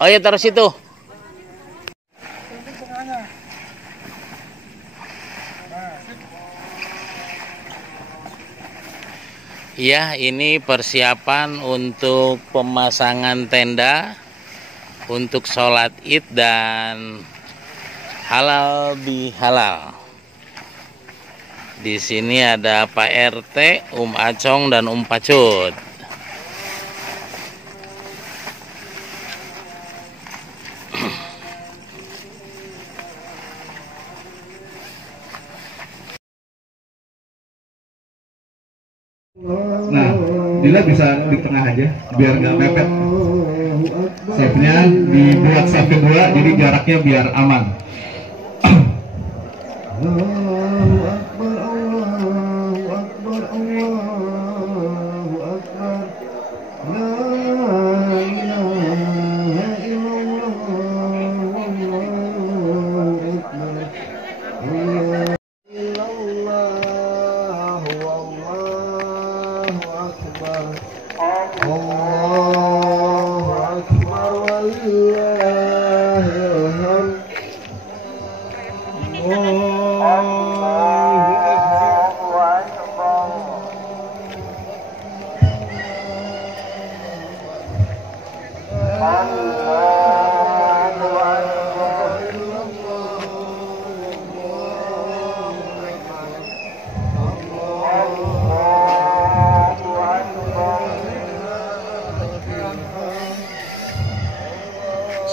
Oh ya, taruh situ. Ya, ini persiapan untuk pemasangan tenda untuk sholat Id dan halal bihalal. Di sini ada Pak RT, Acong dan Pacut. Nah, Dila bisa di tengah aja biar nggak mepet. Safenya dibuat saf kedua, jadi jaraknya biar aman.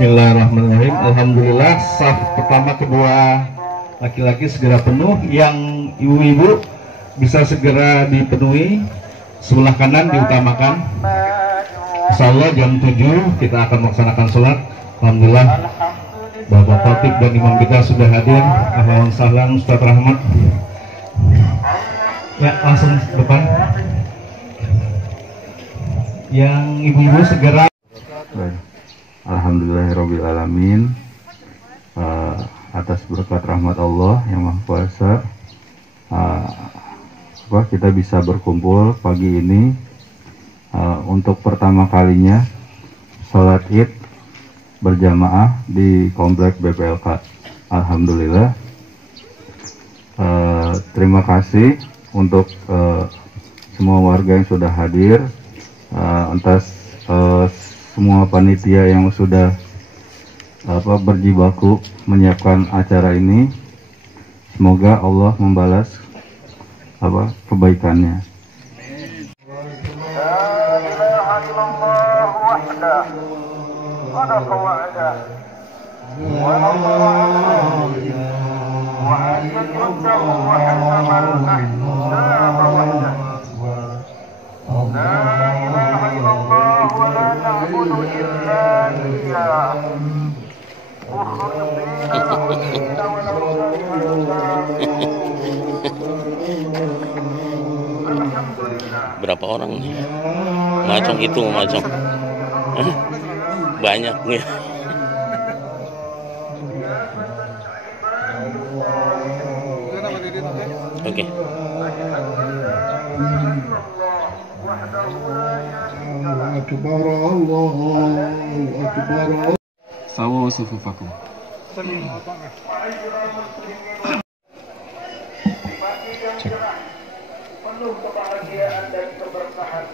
Bismillahirrahmanirrahim. Alhamdulillah saf pertama kedua laki-laki segera penuh. Yang ibu-ibu bisa segera dipenuhi. Sebelah kanan diutamakan. Insyaallah jam 7 kita akan melaksanakan sholat. Alhamdulillah Bapak Khatib dan imam kita sudah hadir. Ahlan sahlan Ustaz Rahmat. Ya, langsung depan. Yang ibu-ibu segera. Alhamdulillahirrabbilalamin. Atas berkat rahmat Allah yang Maha Kuasa, kita bisa berkumpul pagi ini untuk pertama kalinya sholat Id berjamaah di komplek BPLK. Alhamdulillah. Terima kasih untuk semua warga yang sudah hadir, atas semua panitia yang sudah berjibaku menyiapkan acara ini. Semoga Allah membalas kebaikannya. Berapa orang nih? Macong itu, Macong. Banyak nih. Oke. Sawu sufufakum. Penuh kebahagiaan dan keberkahan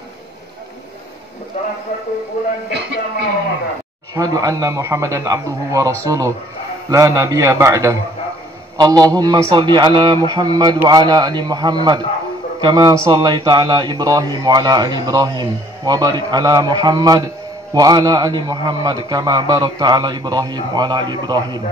setelah 1 bulan bersama Ramadan. Asyhadu anna Muhammadan abduhu wa rasuluh la nabiyya ba'dah. Allahumma salli ala Muhammad wa ala ali Muhammad kama sallaita ala Ibrahim wa ala ali Ibrahim wa barik ala Muhammad wa ala ali Muhammad kama barakta ala Ibrahim wa ala ali Ibrahim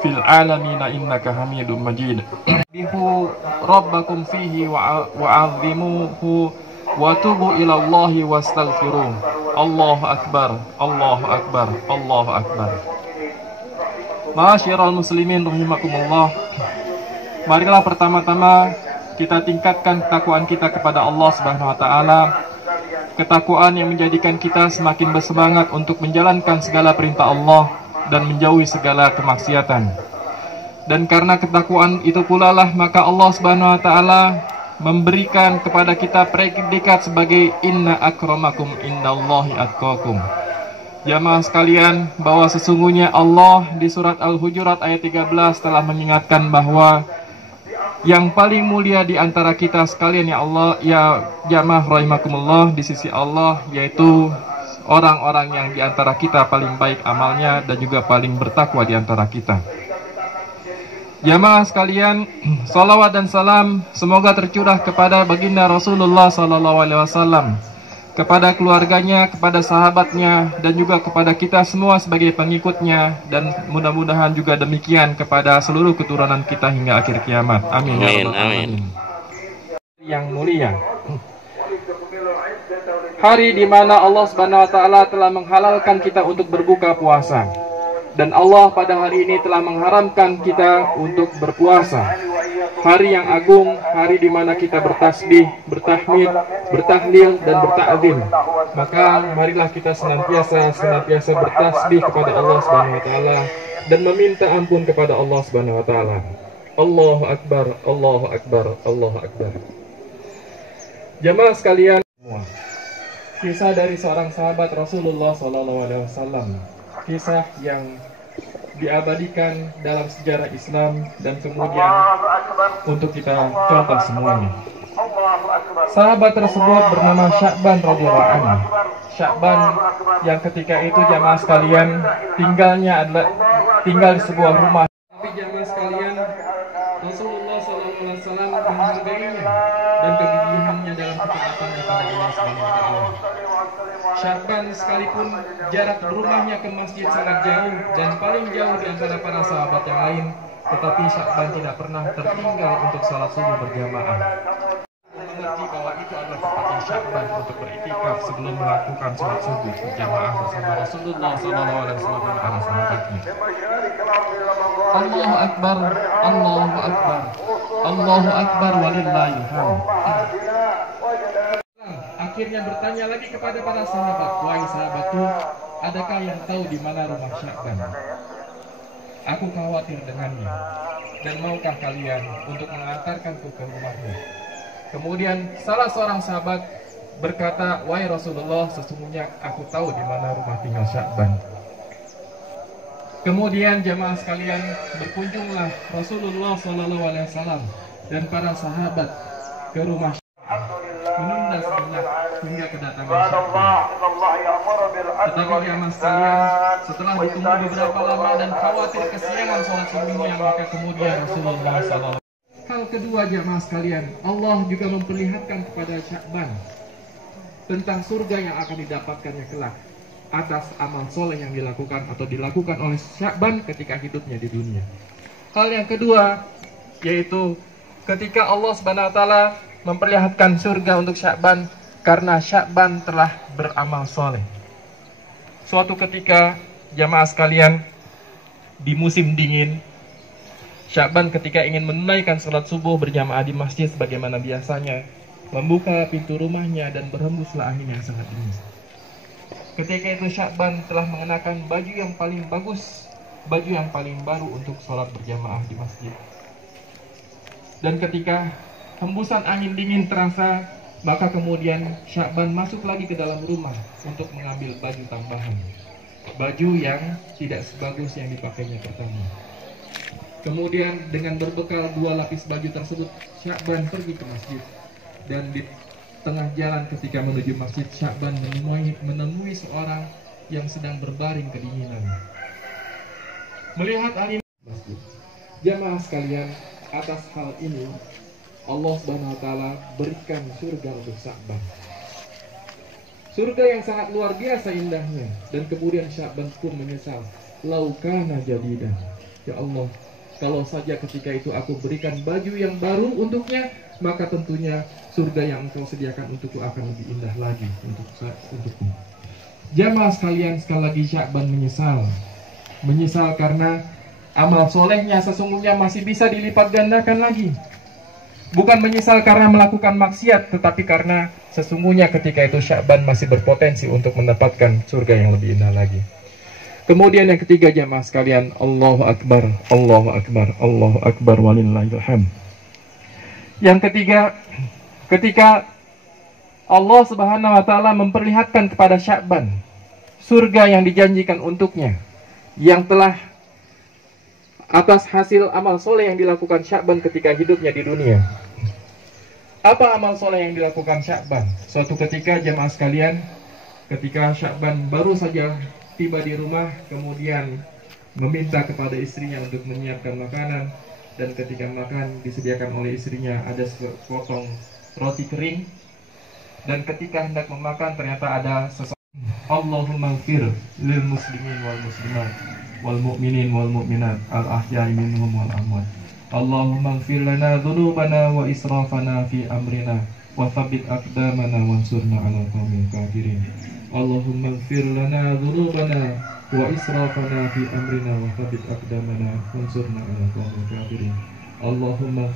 fil alamin innaka Hamidum Majid. Bihu rabbakum fihi wa'azimuhu wa tubu ila Allahi wastaghfiruh. Allahu akbar, Allahu akbar, Allahu akbar. Ma'asyiral muslimin rahimakumullah. Marilah pertama-tama kita tingkatkan ketakwaan kita kepada Allah Subhanahu wa taala. Ketakwaan yang menjadikan kita semakin bersemangat untuk menjalankan segala perintah Allah dan menjauhi segala kemaksiatan. Dan karena ketakwaan itu pula lah maka Allah Subhanahu wa taala memberikan kepada kita predikat sebagai inna akramakum indallahi atqakum. Jamaah sekalian, bahwa sesungguhnya Allah di surat Al-Hujurat ayat 13 telah mengingatkan bahwa yang paling mulia di antara kita sekalian ya Allah, ya jamaah rahimakumullah, di sisi Allah yaitu orang-orang yang di antara kita paling baik amalnya dan juga paling bertakwa di antara kita. Jamaah sekalian, salawat dan salam semoga tercurah kepada baginda Rasulullah SAW, kepada keluarganya, kepada sahabatnya, dan juga kepada kita semua sebagai pengikutnya, dan mudah-mudahan juga demikian kepada seluruh keturunan kita hingga akhir kiamat. Amin. Amin, amin. Yang mulia, hari di mana Allah Subhanahu wa taala telah menghalalkan kita untuk berbuka puasa. Dan Allah pada hari ini telah mengharamkan kita untuk berpuasa. Hari yang agung, hari di mana kita bertasbih, bertahmid, bertahlil, dan bertakbir. Maka marilah kita senantiasa bertasbih kepada Allah Subhanahu wa taala dan meminta ampun kepada Allah Subhanahu wa taala. Allahu akbar, Allahu akbar, Allahu akbar. Jamaah sekalian, kisah dari seorang sahabat Rasulullah SAW, kisah yang diabadikan dalam sejarah Islam dan kemudian untuk kita contoh semuanya. Sahabat tersebut bernama Sya'ban radhiyallahu anhu. Sya'ban yang ketika itu jamaah sekalian tinggal di sebuah rumah. Tapi jamaah sekalian, Rasulullah SAW menghargainya dan kegigihannya dalam ketaatan kepada Allah Subhanahu wa taala. Sya'ban sekalipun jarak rumahnya ke masjid sangat jauh dan paling jauh di antara para sahabat yang lain, tetapi Sya'ban tidak pernah tertinggal untuk salat subuh berjamaah. Mengerti bahwa itu adalah tempatnya Sya'ban untuk beriktikaf sebelum melakukan salat subuh berjamaah bersama Rasulullah SAW dan para sahabatnya. Allahu akbar, Allahu akbar, Allahu akbar walillahil hamd. Akhirnya bertanya lagi kepada para sahabat, wahai sahabatku, adakah yang tahu di mana rumah Sya'ban? Aku khawatir dengannya, dan maukah kalian untuk mengantarkanku ke rumahnya? Kemudian salah seorang sahabat berkata, wahai Rasulullah, sesungguhnya aku tahu di mana rumah tinggal Sya'ban. Kemudian jamaah sekalian, berkunjunglah Rasulullah SAW dan para sahabat ke rumah menunda sejenak hingga kedatangan Sya'ban. Tetapi jamaah sekalian, setelah ditunggu beberapa lama dan khawatir kesiangan sholat subuhnya, maka kemudian Rasulullah SAW. Hal kedua jamaah sekalian, Allah juga memperlihatkan kepada Sya'ban tentang surga yang akan didapatkannya kelak atas amal soleh yang dilakukan atau dilakukan oleh Sya'ban ketika hidupnya di dunia. Hal yang kedua yaitu ketika Allah Subhanahu wa taala memperlihatkan surga untuk Sya'ban karena Sya'ban telah beramal soleh. Suatu ketika jamaah sekalian, di musim dingin, Sya'ban ketika ingin menunaikan salat subuh berjamaah di masjid sebagaimana biasanya, membuka pintu rumahnya dan berhembuslah angin yang sangat dingin. Ketika itu Sya'ban telah mengenakan baju yang paling bagus, baju yang paling baru untuk salat berjamaah di masjid. Dan ketika hembusan angin dingin terasa, maka kemudian Sya'ban masuk lagi ke dalam rumah untuk mengambil baju tambahan, baju yang tidak sebagus yang dipakainya pertama. Kemudian dengan berbekal 2 lapis baju tersebut, Sya'ban pergi ke masjid. Dan di tengah jalan ketika menuju masjid, Sya'ban menemui seorang yang sedang berbaring kedinginan. Melihat hal ini, jamaah sekalian, atas hal ini Allah Subhanahu wa taala berikan surga untuk Sya'ban. Surga yang sangat luar biasa indahnya, dan kemudian Sya'ban pun menyesal. Laukana jadidan. Ya Allah, kalau saja ketika itu aku berikan baju yang baru untuknya, maka tentunya surga yang engkau sediakan untukku akan lebih indah lagi untukku. Jamaah sekalian, sekali lagi Sya'ban menyesal karena amal solehnya sesungguhnya masih bisa dilipat gandakan lagi. Bukan menyesal karena melakukan maksiat, tetapi karena sesungguhnya ketika itu Sya'ban masih berpotensi untuk mendapatkan surga yang lebih indah lagi. Kemudian yang ketiga jamaah sekalian, Allahu akbar, Allahu akbar, Allahu akbar walillahil hamd. Yang ketiga, ketika Allah Subhanahu wa taala memperlihatkan kepada Sya'ban surga yang dijanjikan untuknya, yang telah atas hasil amal soleh yang dilakukan Sya'ban ketika hidupnya di dunia. Apa amal soleh yang dilakukan Sya'ban? Suatu ketika jemaah sekalian, ketika Sya'ban baru saja tiba di rumah, kemudian meminta kepada istrinya untuk menyiapkan makanan, dan ketika makan disediakan oleh istrinya ada sepotong roti kering, dan ketika hendak memakan ternyata ada sesuatu. Allahumma ighfir lil muslimin wal muslimat wal mu'minin wal mu'minat al ahya'i minhum wal amwat. Allahumma ighfir lana dhunubana wa israfana fi amrina wa thabbit aqdamana wansurna 'alal qaumil kafirin. Allahumma ighfir lana dhunubana wa israfana fi amrina wa thabbit aqdamana wansurna 'alal qaumil kafirin. Allahumma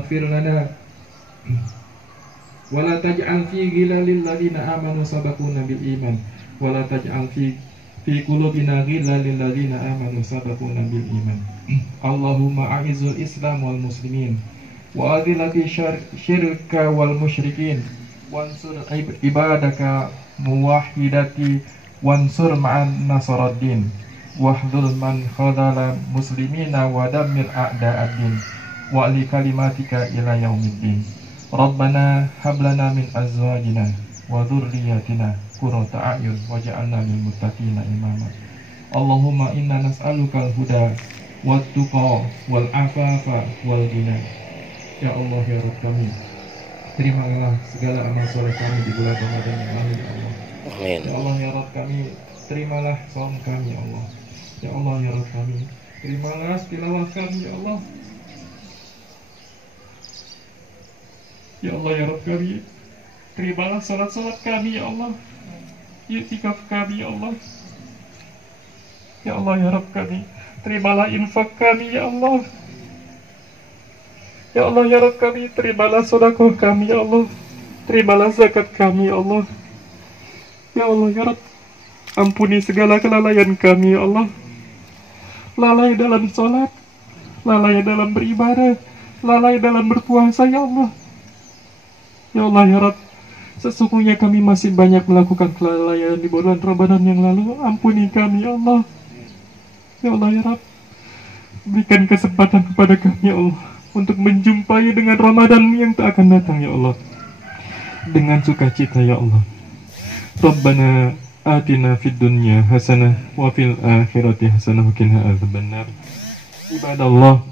ighfir lana wa la taj'al fi ghilal ladzina amanu sabaquna bil iman wa la taj'al fi qulubina ghilal lil ladzina amanu sabaquna bil iman. Allahumma a'izzul islam wal muslimin wa adhillati syirka wal musyrikin wansur ibadaka muwahhidati wansur ma'an nasaraddin wahdhul man khadhala muslimina wa dammir a'da'ad-din wa li kalimatika ila yaumiddin. Rabbana hablana min azwajina wa dhurriyyatina qurrata a'yun waj'alna lil muttaqina imama. Allahumma inna nas'aluka al-huda wat tuqa wal afafa wal ghina. Ya Allah ya Rabb kami, terimalah segala amal soleh kami di bulan Ramadan yang lalu ya Allah. Amin. Ya Allah ya Rabb kami, terimalah saum kami ya Allah. Ya Allah ya Rabb kami, terimalah tilawah kami ya Allah. Ya Allah ya Rabb kami, terimalah salat-salat kami ya Allah, i'tikaf kami ya Allah. Ya Allah ya Rabb kami, terimalah infak kami ya Allah. Ya Allah ya Rabb kami, terimalah sedekah kami ya Allah, terimalah zakat kami ya Allah. Ya Allah ya Rabb, ampuni segala kelalaian kami ya Allah. Lalai dalam sholat, lalai dalam beribadah, lalai dalam berpuasa ya Allah. Ya Allah ya Rabb, sesungguhnya kami masih banyak melakukan kelalaian di bulan Ramadan yang lalu. Ampuni kami ya Allah. Ya Allah ya Rabb, berikan kesempatan kepada kami ya Allah untuk menjumpai dengan Ramadan yang tak akan datang ya Allah dengan sukacita ya Allah. Rabbana atina fid dunya hasanah wa fil akhirati hasanah wa qina adzabannar. Ibadallah,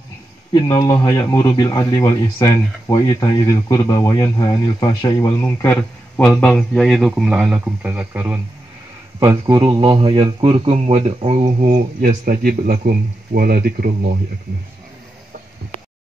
innallaha ya'muru bil adli wal ihsan wa ita'i dzil qurba wa yanha 'anil fahsya'i wal munkar wal baghi ya'idzukum la'allakum tadhakkarun. Fadhkurullaha yadhkurkum wad'uuhu yastajib lakum wa la dzikrullahi akbar.